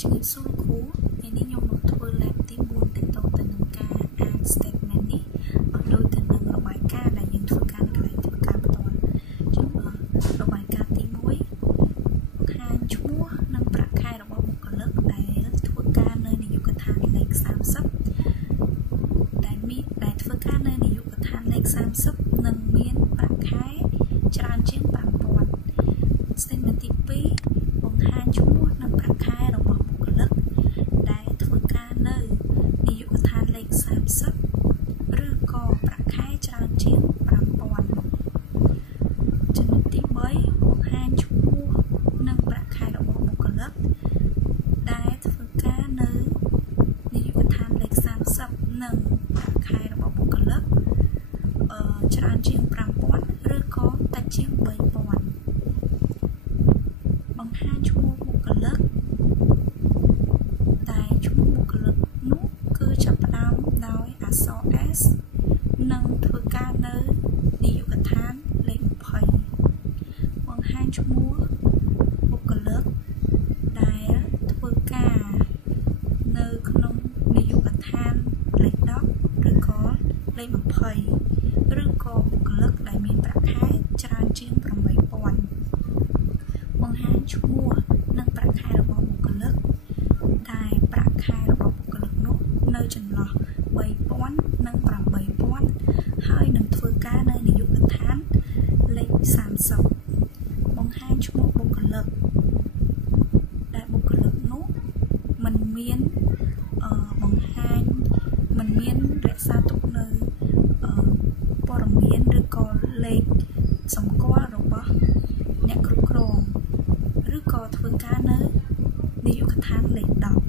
ជំរាបសួរគ្រូថ្ងៃនេះខ្ញុំមកធ្វើ lab ទី4ទាក់ទងទៅនឹងការអាន statement នេះដោយទៅនឹងរបាយការណ៍ដែលយើងធ្វើការនៅកន្លែងធ្វើការផ្ទាល់ចឹងរបាយការណ៍ទី1បង្ហាញឈ្មោះនិងប្រាក់ខែរបស់បុគ្គលិកដែលធ្វើការនៅនាយកដ្ឋានលេខ30ដែលធ្វើការនៅនាយកដ្ឋានលេខ30និងមានប្រាក់ខែច្រើនជាង 5,000 statement ទី2បង្ហាញឈ្មោះនិងប្រាក់ខែរបស់បុគ្គលិកដែលធ្វើការនៅនាយកដ្ឋានលេខ30ឬក៏ប្រាក់ខែច្រើនជាង 5,000 ចំណុចទី3បង្ហាញឈ្មោះនិងប្រាក់ខែរបស់បុគ្គលិកដែលធ្វើការនៅនាយកដ្ឋានលេខ30និងប្រាក់ខែរបស់បុគ្គលិកច្រើនជាង 5,000 ឬក៏តិចជាង 3,000 បង្ហាញឈ្មោះបុគ្គលិកតែឈ្មោះបុគ្គលិកនោះគឺចាប់ផ្ដើមដោយអក្សរ S និងធ្វើការនៅនាយកដ្ឋានលេខ20បង្ហាញឈ្មោះបុគ្គលិកដែលធ្វើការនៅក្នុងនាយកដ្ឋានលេខ10ឬក៏លេខ20ឬក៏បុគ្គលិកដែលមានប្រាក់ខែច្រើនជាង 8,000 បង្ហាញឈ្មោះនិងប្រាក់ខែរបស់បុគ្គលិកដែលប្រាក់ខែរបស់បុគ្គលិកនោះនៅចន្លោះ 3,000 និង 8,000 ហើយនឹងធ្វើការនៅនាយកដ្ឋានលេខ30បង្ហាញឈ្មោះបុគ្គលិកដែលបុគ្គលិកនោះមិនមានបង្ហាញមិនមានរក្សាទុកនៅព័ត៌មានឬក៏លេខសម្គាល់របស់អ្នកគ្រប់គ្រងឬក៏ធ្វើការនៅនាយកដ្ឋានលេខ10